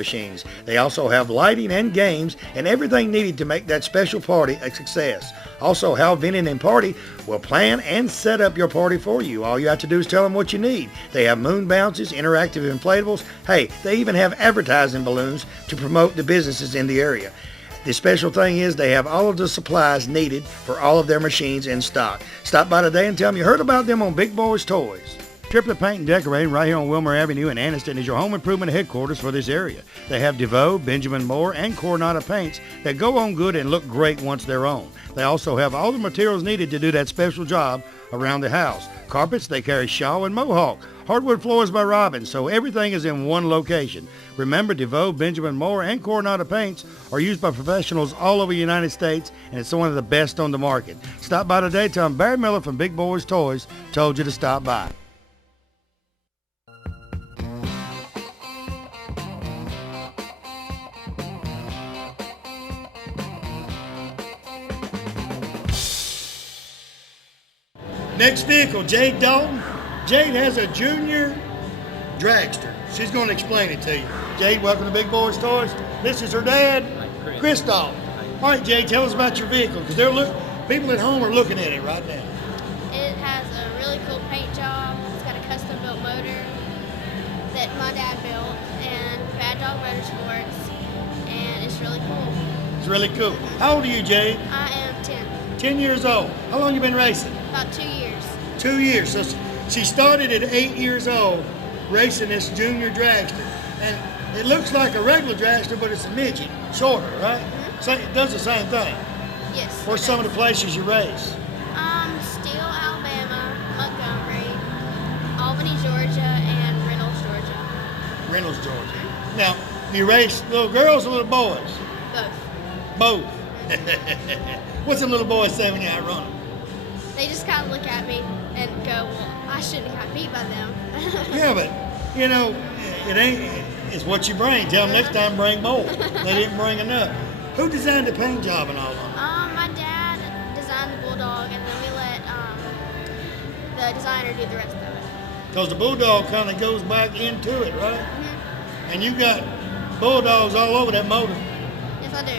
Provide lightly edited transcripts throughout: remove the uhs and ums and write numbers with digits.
machines. They also have lighting and games and everything needed to make that special party a success. Also, Alvina and Party will plan and set up your party for you. All you have to do is tell them what you need. They have moon bounces, interactive inflatables. Hey, they even have advertising balloons to promote the businesses in the area. The special thing is they have all of the supplies needed for all of their machines in stock. Stop by today and tell them you heard about them on Big Boyz Toyz. Triplet Painting and Decorating right here on Wilmer Avenue in Anniston is your home improvement headquarters for this area. They have DeVoe, Benjamin Moore, and Coronado paints that go on good and look great once they're on. They also have all the materials needed to do that special job around the house. Carpets, they carry Shaw and Mohawk. Hardwood floors by Robbins, so everything is in one location. Remember, DeVoe, Benjamin Moore, and Coronado paints are used by professionals all over the United States, and it's one of the best on the market. Stop by today. Tell them Barry Miller from Big Boyz Toyz told you to stop by. Next vehicle, Jade Dalton. Jade has a junior dragster. She's going to explain it to you. Jade, welcome to Big Boyz Toyz. This is her dad, Chris Dalton. All right, Jade, tell us about your vehicle, because people at home are looking at it right now. It has a really cool paint job. It's got a custom-built motor that my dad built, and Bad Dog Motorsports, and it's really cool. It's really cool. How old are you, Jade? I am 10. 10 years old. How long you been racing? About 2 years. 2 years. So she started at 8 years old racing this junior dragster. And it looks like a regular dragster, but it's a midget, shorter, right? Mm-hmm. So it does the same thing. Yes. Where's some of the places you race? Steele, Alabama, Montgomery, Albany, Georgia, and Reynolds, Georgia. Reynolds, Georgia. Now, you race little girls or little boys? Both. Both. What's them little boys say when you outrun them? They just kind of look at me and go, well, I shouldn't have got beat by them. Yeah, but, you know, it's what you bring. Tell them next time bring more. They didn't bring enough. Who designed the paint job and all of them? My dad designed the Bulldog, and then we let the designer do the rest of it. Because the Bulldog kind of goes back into it, right? Mm-hmm. And you got Bulldogs all over that motor. Yes, I do.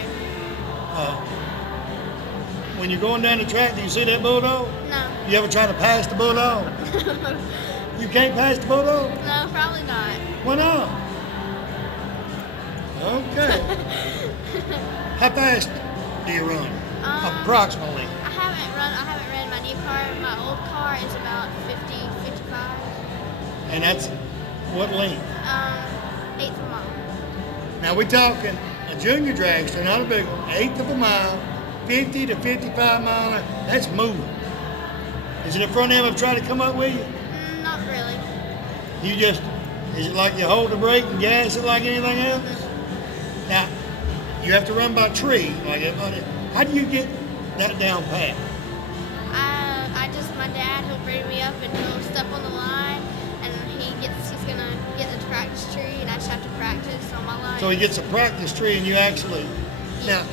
When you're going down the track, do you see that Bulldog? No. You ever try to pass the Bulldog? You can't pass the Bulldog? No, probably not. Why not? Okay. How fast do you run? Approximately. I haven't ran my new car. My old car is about 50, 55. And that's what length? Eighth of a mile. Now we're talking a junior dragster, not a big one, eighth of a mile, 50 to 55 miler. That's moving. Is it in front of them trying to come up with you? Not really. Is it like you hold the brake and gas it like anything else? Now, you have to run by tree like everybody. How do you get that down pat? My dad, he'll bring me up and he'll step on the line, and he's gonna get the practice tree, and I just have to practice on my line. So he gets a practice tree and you actually, now,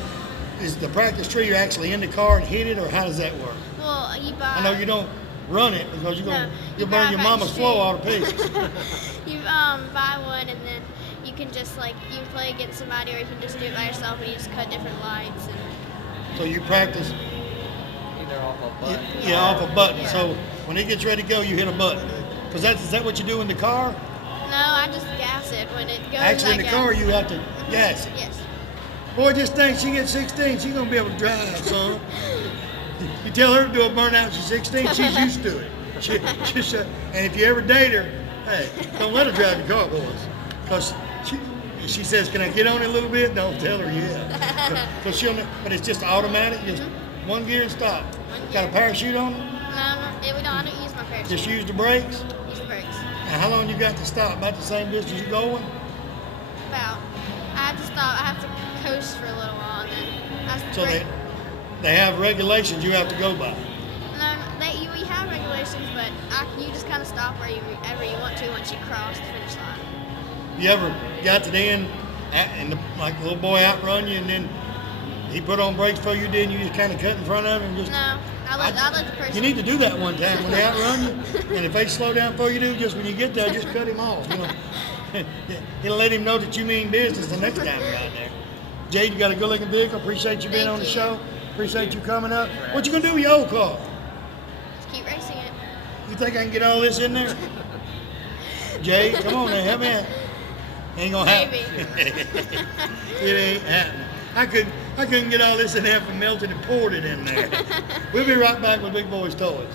is the practice tree you actually in the car and hit it, or how does that work? Well, you buy. I know you don't run it because you'll burn your mama's tree. floor all to pieces. You buy one, and then you can just you play against somebody, or you can just do it by yourself, and you just cut different lights. So you practice either off a button. Yeah, off a button. Yeah. So when it gets ready to go, you hit a button. Because is that what you do in the car? No, I just gas it when it goes. Actually, in the car, you have to gas it. Yes. Boy, just think she gets 16, she's gonna be able to drive, son. You tell her to do a burnout, she's 16, she's used to it. And if you ever date her, hey, don't let her drive the car, boys. Because she says, can I get on it a little bit? Don't tell her yet. Because but it's just automatic, just one gear and stop. Got a parachute on it? No, we don't. I don't use my parachute. Just use the brakes? Use the brakes. Now, how long you got to stop? About the same distance you're going? About. I have to stop. I have to coast for a little while, and then I have to So brake. they have regulations you have to go by. No, we have regulations, but you just kind of stop wherever you want to once you cross the finish line. You ever got to the end and like the little boy outrun you, and then he put on brakes for you, did you just kind of cut in front of him? And just, No, I let the person. You need to do that one time when they outrun you, and if they slow down before you do, just when you get there, just cut him off. It'll let him know that you mean business the next time you're out there. Jade, you got a good-looking vehicle. Appreciate you being on the show. Appreciate you coming up. What you gonna do with your old car? Just keep racing it. You think I can get all this in there? Jade, come on now, help me out. Ain't gonna happen. It ain't happening. I couldn't get all this in there from melted and poured it in there. We'll be right back with Big Boyz Toys.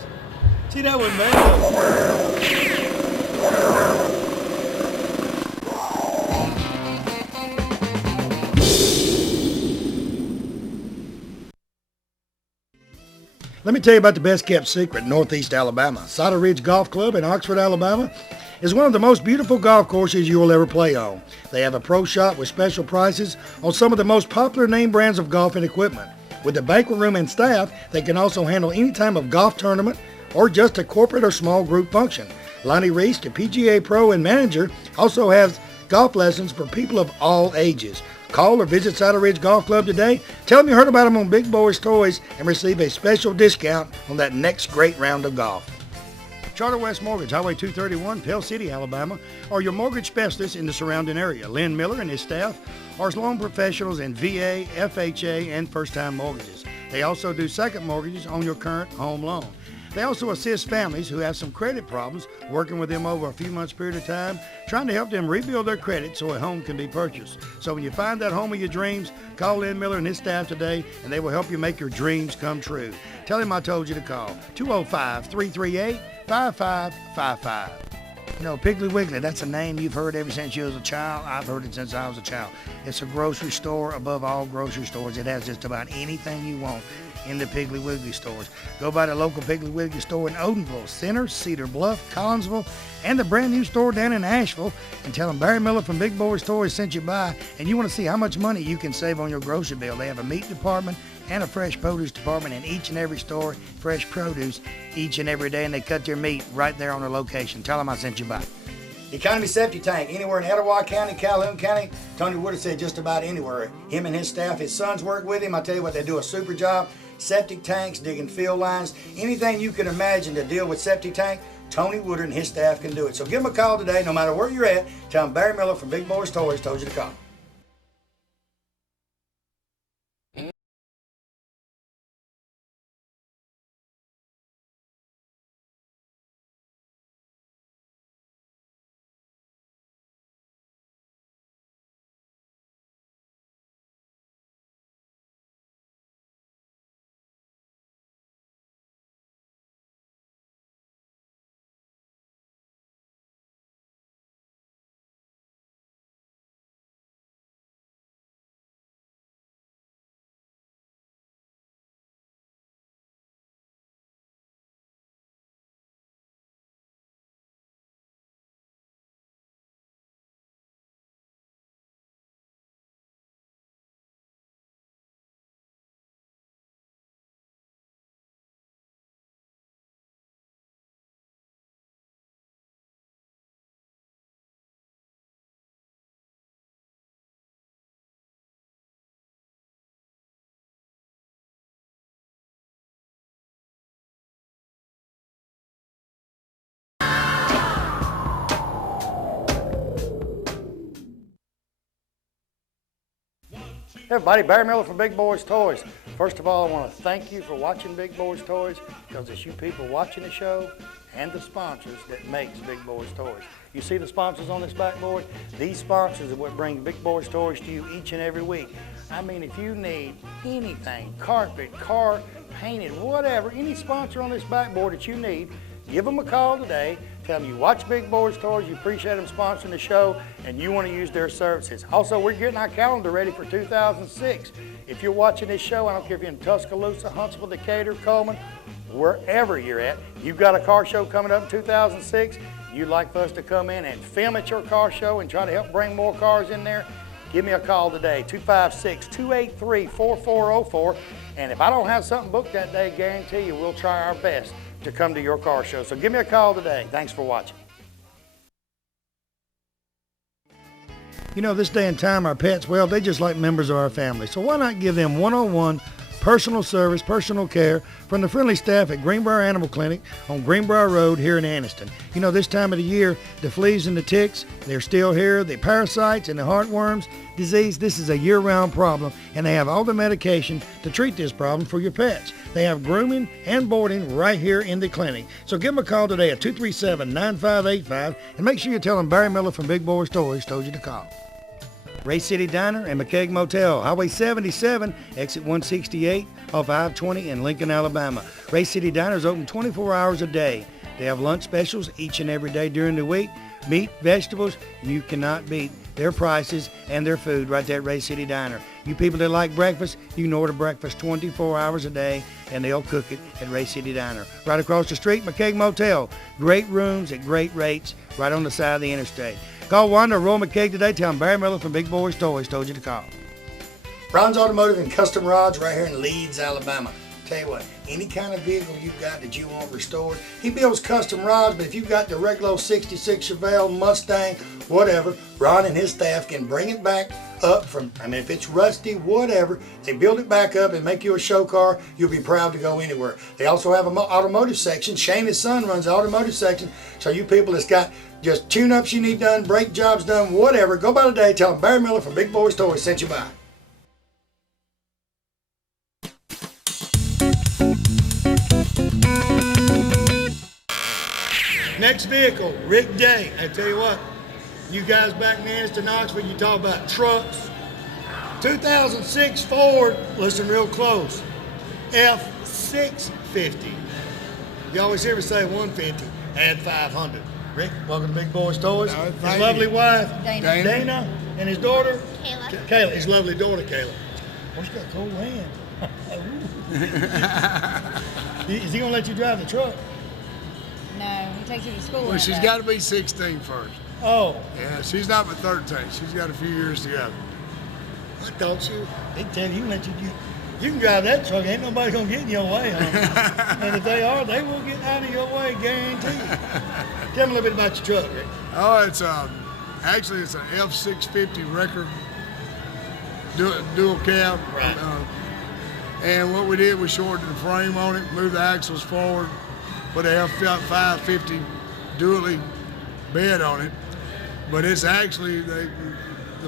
See, that wasn't bad. Let me tell you about the best kept secret in Northeast Alabama. Cider Ridge Golf Club in Oxford, Alabama is one of the most beautiful golf courses you will ever play on. They have a pro shop with special prices on some of the most popular name brands of golf and equipment. With the banquet room and staff, they can also handle any type of golf tournament or just a corporate or small group function. Lonnie Reese, the PGA Pro and manager, also has golf lessons for people of all ages. Call or visit Cider Ridge Golf Club today. Tell them you heard about them on Big Boyz Toys and receive a special discount on that next great round of golf. Charter West Mortgage, Highway 231, Pell City, Alabama, are your mortgage specialists in the surrounding area. Lynn Miller and his staff are loan professionals in VA, FHA, and first-time mortgages. They also do second mortgages on your current home loan. They also assist families who have some credit problems, working with them over a few months period of time, trying to help them rebuild their credit so a home can be purchased. So when you find that home of your dreams, call Lynn Miller and his staff today, and they will help you make your dreams come true. Tell him I told you to call 205-338-5555. You know, Piggly Wiggly, that's a name you've heard ever since you was a child. I've heard it since I was a child. It's a grocery store above all grocery stores. It has just about anything you want in the Piggly Wiggly stores. Go by the local Piggly Wiggly store in Odenville, Center, Cedar Bluff, Collinsville, and the brand new store down in Asheville, and tell them Barry Miller from Big Boyz Toys sent you by, and you want to see how much money you can save on your grocery bill. They have a meat department and a fresh produce department in each and every store, fresh produce each and every day, and they cut their meat right there on their location. Tell them I sent you by. Economy Septic Tank, anywhere in Etowah County, Calhoun County. Tony Wood said just about anywhere. Him and his staff, his sons work with him. I tell you what, they do a super job. Septic tanks, digging field lines, anything you can imagine to deal with septic tank, Tony Woodard and his staff can do it. So give them a call today, no matter where you're at. Tell them Barry Miller from Big Boyz Toys told you to call. Hey everybody, Barry Miller from Big Boyz Toys. First of all, I want to thank you for watching Big Boyz Toys, because it's you people watching the show and the sponsors that makes Big Boyz Toys. You see the sponsors on this backboard? These sponsors are what bring Big Boyz Toys to you each and every week. I mean, if you need anything, carpet, car, painted, whatever, any sponsor on this backboard that you need, give them a call today. Tell them you watch Big Boyz Toys, you appreciate them sponsoring the show, and you want to use their services. Also, we're getting our calendar ready for 2006. If you're watching this show, I don't care if you're in Tuscaloosa, Huntsville, Decatur, Coleman, wherever you're at, you've got a car show coming up in 2006, you'd like for us to come in and film at your car show and try to help bring more cars in there, give me a call today, 256-283-4404. And if I don't have something booked that day, guarantee you we'll try our best to come to your car show. So give me a call today. Thanks for watching. You know, this day and time, our pets, well, they just like members of our family. So why not give them one-on-one personal service, personal care from the friendly staff at Greenbrier Animal Clinic on Greenbrier Road here in Anniston. You know, this time of the year, the fleas and the ticks, they're still here. The parasites and the heartworms disease, this is a year-round problem, and they have all the medication to treat this problem for your pets. They have grooming and boarding right here in the clinic. So give them a call today at 237-9585, and make sure you tell them Barry Miller from Big Boyz Toyz told you to call. Ray City Diner and McKeag Motel, Highway 77, exit 168 off I-20 in Lincoln, Alabama. Ray City Diner is open 24 hours a day. They have lunch specials each and every day during the week. Meat, vegetables, you cannot beat their prices and their food right there at Ray City Diner. You people that like breakfast, you can order breakfast 24 hours a day, and they'll cook it at Ray City Diner. Right across the street, McKeag Motel. Great rooms at great rates right on the side of the interstate. Call Wanda or Roy McKeag today. Tell them Barry Miller from Big Boyz Toyz told you to call. Brauns Automotive and Custom Rods right here in Leeds, Alabama. Tell you what, any kind of vehicle you've got that you want restored, he builds custom rods, but if you've got the regular 66 Chevelle, Mustang, whatever, Ron and his staff can bring it back up from, if it's rusty, whatever, they build it back up and make you a show car. You'll be proud to go anywhere. They also have an automotive section. Shane, his son, runs the automotive section. So you people that's got just tune-ups you need done, brake jobs done, whatever, go by today. Tell them Barry Miller from Big Boyz Toyz sent you by. Next vehicle, Rick Day. I tell you what, you guys back in Anniston, Knoxville, you talk about trucks. 2006 Ford, listen real close, F650. You always hear me say 150, add 500. Rick, welcome to Big Boyz Toyz. His lovely wife, Dana, and his daughter, Kayla. His lovely daughter, Kayla. Oh, she's got cold hands. Is he gonna let you drive the truck? No, he takes her to school. Well, she's got to be 16 first. Oh. Yeah, she's not but 13. She's got a few years to go. What don't you? They tell you, you can drive that truck. Ain't nobody gonna get in your way, huh? And if they are, they will get out of your way, guaranteed. Tell me a little bit about your truck, Rick. Oh, it's actually it's an F650 record dual cab. Right. And what we did, we shortened the frame on it, moved the axles forward, put a F550 dually bed on it. But it's actually the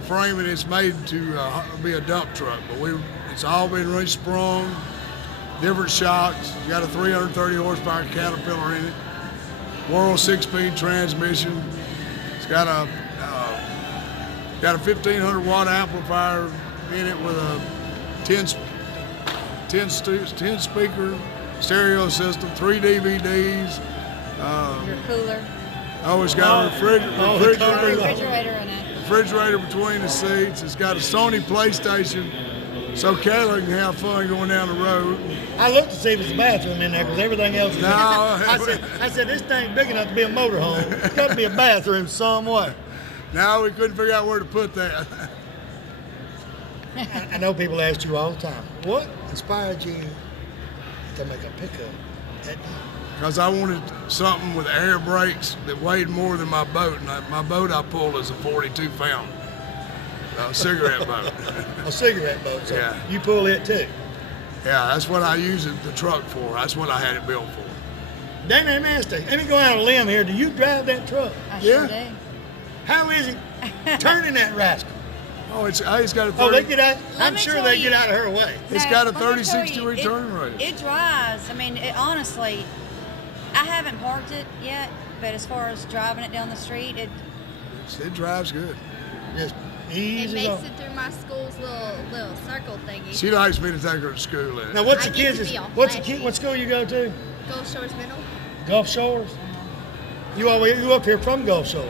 framing is made to be a dump truck. But it's all been resprung, different shocks. You got a 330 horsepower Caterpillar in it. World 6-speed transmission. It's got a 1500 watt amplifier in it with a 10 speaker stereo system, 3 DVDs. Your cooler. Oh, it's got a Refrigerator in it. Refrigerator between the seats. It's got a Sony PlayStation, so Kayla can have fun going down the road. I looked to see if there's a bathroom in there because everything else is No. I said, this thing's big enough to be a motorhome. It's got to be a bathroom somewhere. Now we couldn't figure out where to put that. I know people ask you all the time, what inspired you to make a pickup that day? Because I wanted something with air brakes that weighed more than my boat. And my boat I pull is a 42 pound cigarette boat. A cigarette boat, so Yeah. you pull it too. Yeah, that's what I use the truck for. That's what I had it built for. Dana, let me go out on a limb here. Do you drive that truck? I Yeah. sure do. How is it turning that rascal? Oh, it's got a 30, Oh, they get out. Let I'm me sure tell they you- get out of her way. It's No, got a let me tell 30-60 you, return rate. It drives. Honestly, I haven't parked it yet, but as far as driving it down the street, It drives good. Just It easy makes go. it through my school's little circle thingy. She likes me to take her to school in it. Now, what's I the get kids? to be all What flashy. school you go to? Gulf Shores Middle. Gulf Shores. You up here from Gulf Shores?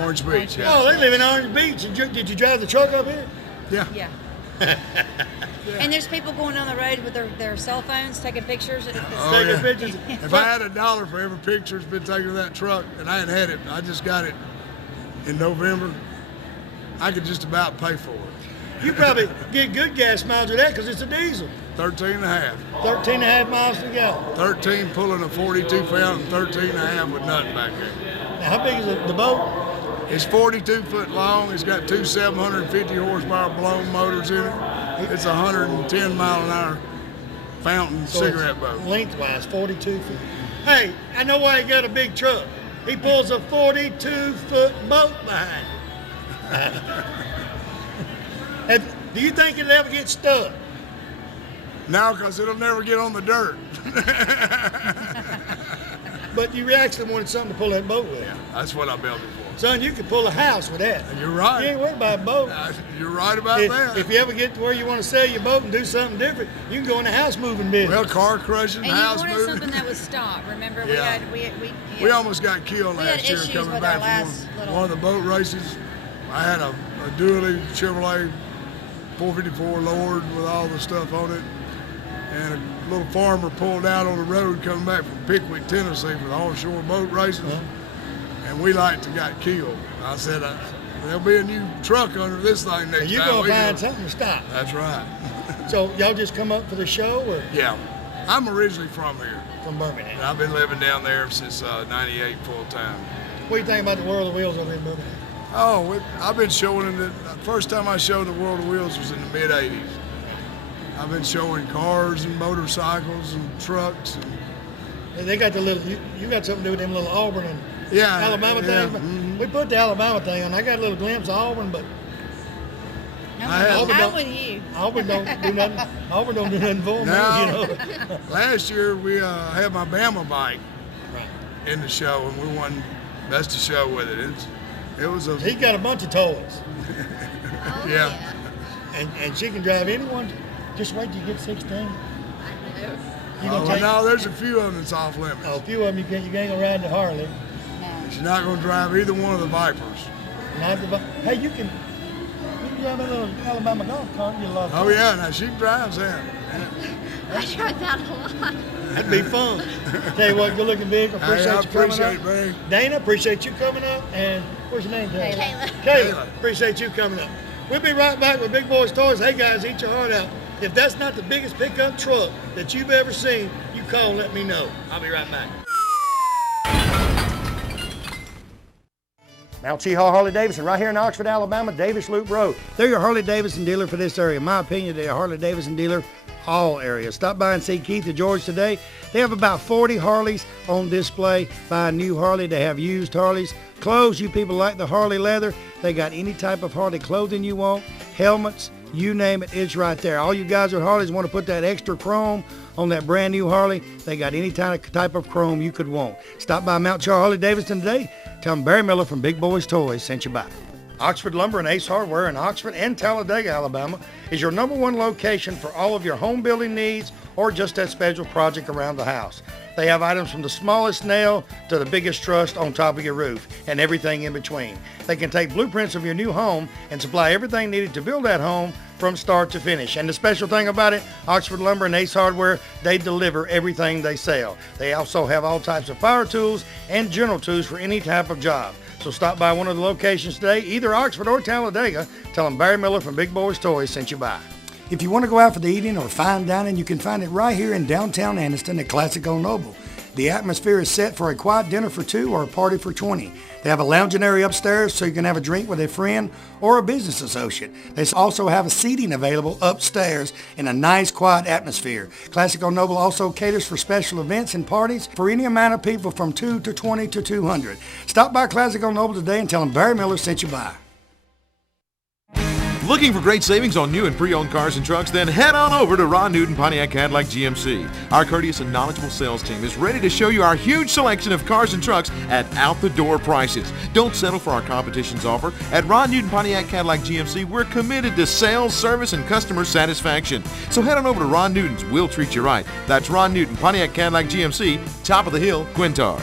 Orange Beach, yeah. Oh, they live in Orange Beach. Did you drive the truck up here? Yeah. yeah. And there's people going down the road with their cell phones taking pictures. Oh, Taking yeah. pictures. If I had $1 for every picture that's been taken of that truck, and I hadn't had it, I just got it in November, I could just about pay for it. You probably get good gas miles with that because it's a diesel. 13 and a half. 13 and a half miles to go. 13 pulling a 42 pound and 13 and a half with nothing back there. Now, how big is the boat? It's 42 foot long. It's got two 750 horsepower blown motors in it. It's 110 mile an hour fountain So cigarette it's boat. lengthwise, 42 feet. Hey, I know why he got a big truck. He pulls a 42-foot boat behind him. Do you think it'll ever get stuck? No, because it'll never get on the dirt. But you actually wanted something to pull that boat with. That's what I built it for. Son, you could pull a house with that. You're right. You ain't worried about a boat. You're right about that. If you ever get to where you want to sell your boat and do something different, you can go in the house moving business. Well, car crushing, And house you wanted moving. something that would stop. Remember, Yeah. we almost got killed We had last year issues coming with back our last from little- one of the boat races. I had a dually Chevrolet 454 Lord with all the stuff on it. And a little farmer pulled out on the road coming back from Pickwick, Tennessee for the offshore boat races. And we like to got killed. I said, there'll be a new truck under this thing next You're time. going to find something to stop. That's right. So y'all just come up for the show or Yeah. I'm originally from here. from Birmingham? I've been living down there since 98 full time. What do you think about the World of Wheels over in Birmingham? Oh, I've been showing them. The first time I showed the World of Wheels was in the mid '80s. I've been showing cars and motorcycles and trucks. And they got the little, you got something to do with them little Auburn and Alabama yeah. things. Mhm. We put the Alabama thing on. I got a little glimpse of Auburn, but No, Auburn I'm don't- with you. Auburn don't do nothing. Auburn don't do nothing for me, No. you know. Last year we had my Bama bike Right. in the show, and we won Best of Show with it. It was a He got a bunch of toys, Oh, Yeah. and she can drive anyone. Just wait till you get 16. I know. You gonna oh, take no, there's a few of them that's off limits. a few of them. You ain't gonna ride the Harley. No. She's not going to drive either one of the Vipers. Not the. Hey, you can drive that little Alabama golf cart. You love. Oh yeah, now she drives that. I tried that a lot. That'd be fun. Tell you what, good looking vehicle. Hey, Appreciate I you coming appreciate up. it, babe. Dana, appreciate you coming up. And what's your name, Taylor? Kayla. Kayla, appreciate you coming up. We'll be right back with Big Boyz Toys. Hey guys, eat your heart out. If that's not the biggest pickup truck that you've ever seen, you call and let me know. I'll be right back. Mount Cheehaw Harley Davidson, right here in Oxford, Alabama, Davis Loop Road. They're your Harley Davidson dealer for this area. In my opinion, they're a Harley Davidson dealer all areas. Stop by and see Keith and George today. They have about 40 Harleys on display. Buy a new Harley. They have used Harleys. Clothes, you people like the Harley leather. They got any type of Harley clothing you want. Helmets, you name it, it's right there. All you guys with Harleys want to put that extra chrome on that brand new Harley. They got any type of chrome you could want. Stop by Mount Cheehaw Harley Davidson today. Tell them Barry Miller from Big Boyz Toys sent you by. Oxford Lumber and Ace Hardware in Oxford and Talladega, Alabama is your #1 location for all of your home building needs or just that special project around the house. They have items from the smallest nail to the biggest truss on top of your roof and everything in between. They can take blueprints of your new home and supply everything needed to build that home from start to finish. And the special thing about it, Oxford Lumber and Ace Hardware, they deliver everything they sell. They also have all types of power tools and general tools for any type of job. So stop by one of the locations today, either Oxford or Talladega. Tell them Barry Miller from Big Boyz Toys sent you by. If you want to go out for the evening or fine dining, you can find it right here in downtown Anniston at Classic Old Noble. The atmosphere is set for a quiet dinner for 2 or a party for 20. They have a lounging area upstairs so you can have a drink with a friend or a business associate. They also have a seating available upstairs in a nice quiet atmosphere. Classic Old Noble also caters for special events and parties for any amount of people from 2 to 20 to 200. Stop by Classic Old Noble today and tell them Barry Miller sent you by. Looking for great savings on new and pre-owned cars and trucks? Then head on over to Newton Pontiac Cadillac GMC. Our courteous and knowledgeable sales team is ready to show you our huge selection of cars and trucks at out-the-door prices. Don't settle for our competition's offer. At Newton Pontiac Cadillac GMC, we're committed to sales, service, and customer satisfaction. So head on over to Ron Newton's. We'll treat you right. That's Ron Newton Pontiac Cadillac GMC, top of the hill, Quintard.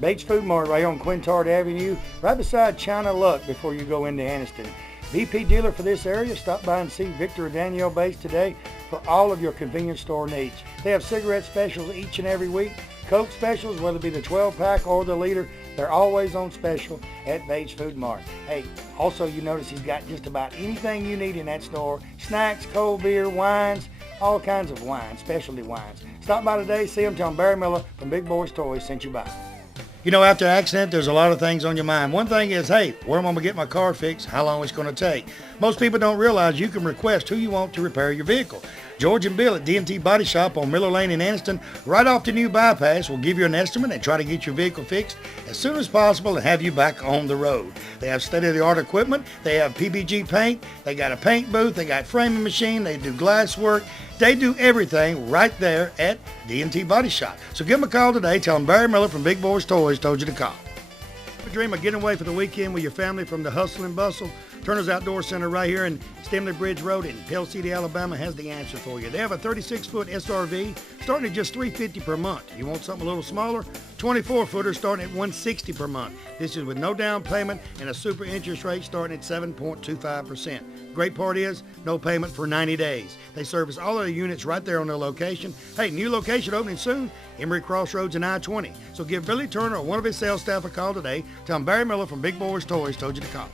Bates Food Mart right on Quintard Avenue, right beside China Luck before you go into Anniston. BP dealer for this area. Stop by and see Victor or Danielle Bates today for all of your convenience store needs. They have cigarette specials each and every week. Coke specials, whether it be the 12-pack or the liter, they're always on special at Bates Food Mart. Hey, also you notice he's got just about anything you need in that store. Snacks, cold beer, wines, all kinds of wines, specialty wines. Stop by today, see him, tell him Barry Miller from Big Boyz Toys sent you by. You know, after an accident, there's a lot of things on your mind. One thing is, hey, where am I going to get my car fixed? How long it's going to take? Most people don't realize you can request who you want to repair your vehicle. George and Bill at D&T Body Shop on Miller Lane in Anniston, right off the new bypass, will give you an estimate and try to get your vehicle fixed as soon as possible and have you back on the road. They have state-of-the-art equipment. They have PBG paint. They got a paint booth. They got framing machine. They do glass work. They do everything right there at D&T Body Shop. So give them a call today. Tell them Barry Miller from Big Boyz Toyz told you to call. Dream of getting away for the weekend with your family from the hustle and bustle? Turner's Outdoor Center right here in Stemley Bridge Road in Pell City, Alabama has the answer for you. They have a 36-foot SRV starting at just $350 per month. You want something a little smaller? 24-footer starting at $160 per month. This is with no down payment and a super interest rate starting at 7.25%. Great part is no payment for 90 days. They service all of the units right there on their location. Hey, new location opening soon, Emory Crossroads and I-20. So give Billy Turner or one of his sales staff a call today. Tell him Barry Miller from Big Boyz Toyz told you to call.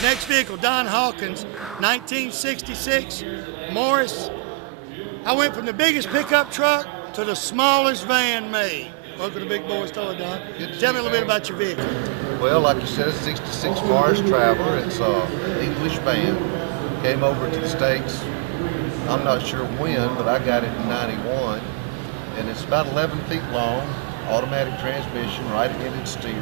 Next vehicle, Don Hawkins, 1966, Morris. I went from the biggest pickup truck to the smallest van made. Welcome to Big Boyz Toyz, Don. Tell me a little bit about your vehicle. Well, like you said, it's 66 Morris Traveler. It's an English van. Came over to the States, I'm not sure when, but I got it in 91. And it's about 11 feet long, automatic transmission, right-handed steer.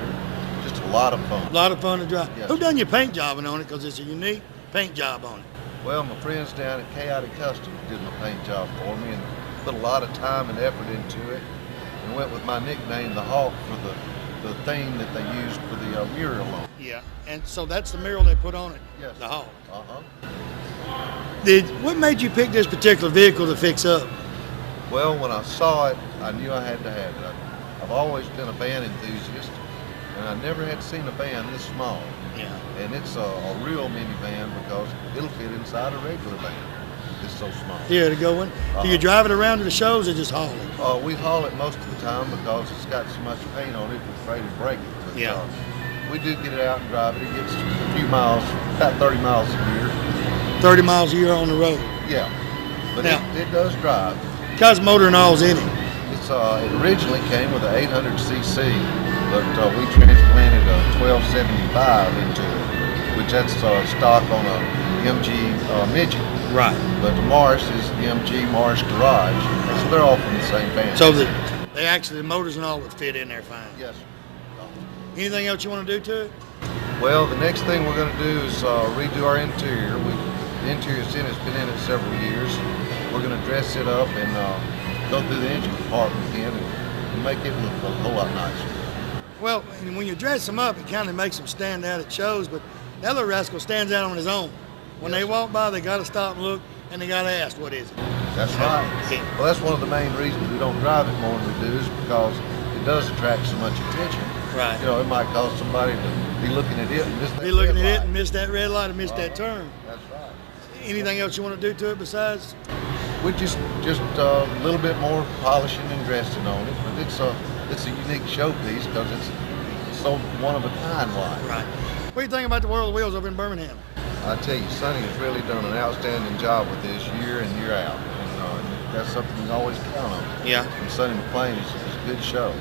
Just a lot of fun. A lot of fun to drive. Yes. Who done your paint jobbing on it? Because it's a unique paint job on it. Well, my friends down at Chaotic Custom did my paint job for me and put a lot of time and effort into it, and went with my nickname, the Hawk, for the thing that they used for the mural on it. Yeah, and so that's the mural they put on it, Yes. the Hawk. Uh-huh. What made you pick this particular vehicle to fix up? Well, when I saw it, I knew I had to have it. I've always been a van enthusiast, and I never had seen a van this small. Yeah. And it's a real minivan because it'll fit inside a regular van. It's so small. Here to go in. Do you drive it around to the shows or just haul it? We haul it most of the time because it's got so much paint on it, we're afraid to break it. But, Yeah. We do get it out and drive it. It gets a few miles, about 30 miles a year. 30 miles a year on the road. Yeah. But Now- it does drive. Cause motor and all's in it. It originally came with an 800cc, but we transplanted a 1275 into it, which that's stock on a MG midget. Right. But the Morris is the MG Morris Garage, so they're all from the same family. So the motors and all would fit in there fine. Yes. Anything else you want to do to it? Well, the next thing we're going to do is redo our interior. The interior's in, it's been in it several years. We're going to dress it up and go through the engine compartment again and make it look a whole lot nicer. Well, and when you dress them up, it kind of makes them stand out at shows, but that little rascal stands out on his own. When they walk by, they got to stop and look, and they got to ask, what is it? That's right. Well, that's one of the main reasons we don't drive it more than we do is because it does attract so much attention. Right. You know, it might cause somebody to be looking at it and miss that Be looking red at it light. and miss that red light and miss that turn. That's right. Anything else you want to do to it besides? We just a little bit more polishing and dressing on it, but it's a unique showpiece because it's so one of a kind like. Right. What do you think about the World of Wheels over in Birmingham? I tell you, Sonny has really done an outstanding job with this year in, year out, and that's something you can always count on. Yeah. From Sonny McLean, it's a good show.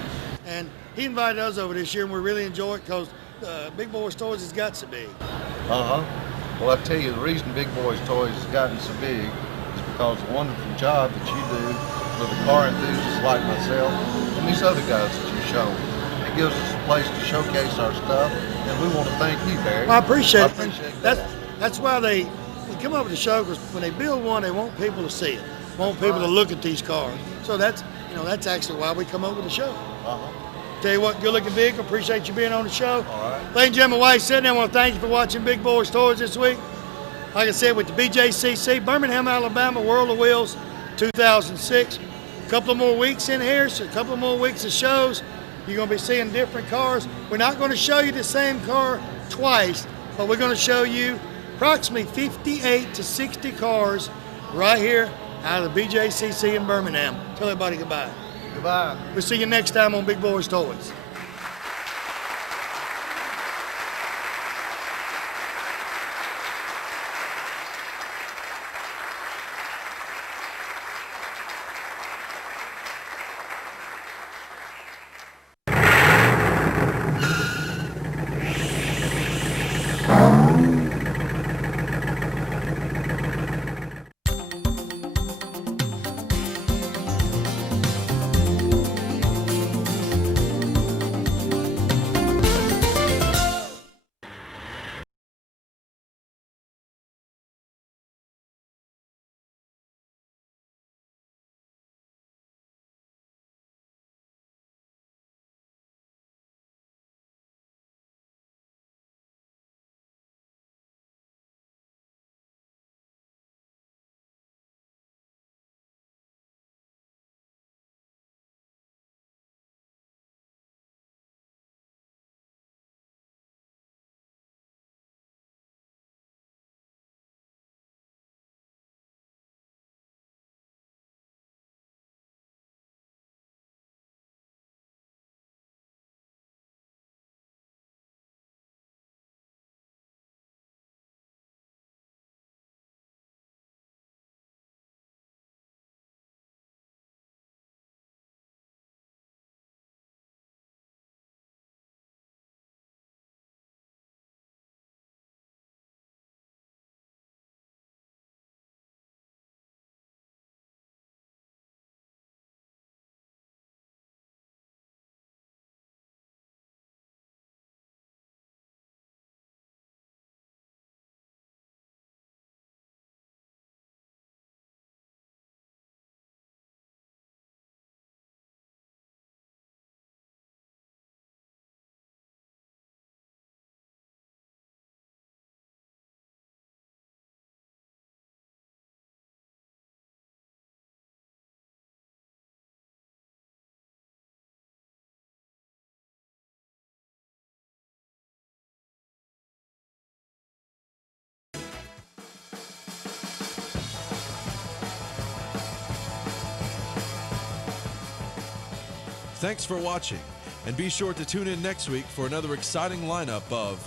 And he invited us over this year, and we really enjoy it because Big Boyz Toyz has got so big. Well, I tell you, the reason Big Boyz Toyz has gotten so big is because of the wonderful job that you do with the car enthusiasts like myself and these other guys that you've shown. It gives us a place to showcase our stuff, and we want to thank you, Barry. Well, I appreciate it. Appreciate That's why they come over to the show, because when they build one, they want people to see it, want people to look at these cars. So that's actually why we come over to the show. Tell you what, good looking vehicle. Appreciate you being on the show. All right. Ladies and gentlemen, while you're sitting there, I want to thank you for watching Big Boyz Toyz this week. Like I said, with the BJCC, Birmingham, Alabama, World of Wheels 2006. A couple of more weeks in here, so a couple of more weeks of shows. You're going to be seeing different cars. We're not going to show you the same car twice, but we're going to show you approximately 58 to 60 cars right here out of the BJCC in Birmingham. Tell everybody goodbye. Goodbye. We'll see you next time on Big Boyz Toyz. Thanks for watching, and be sure to tune in next week for another exciting lineup of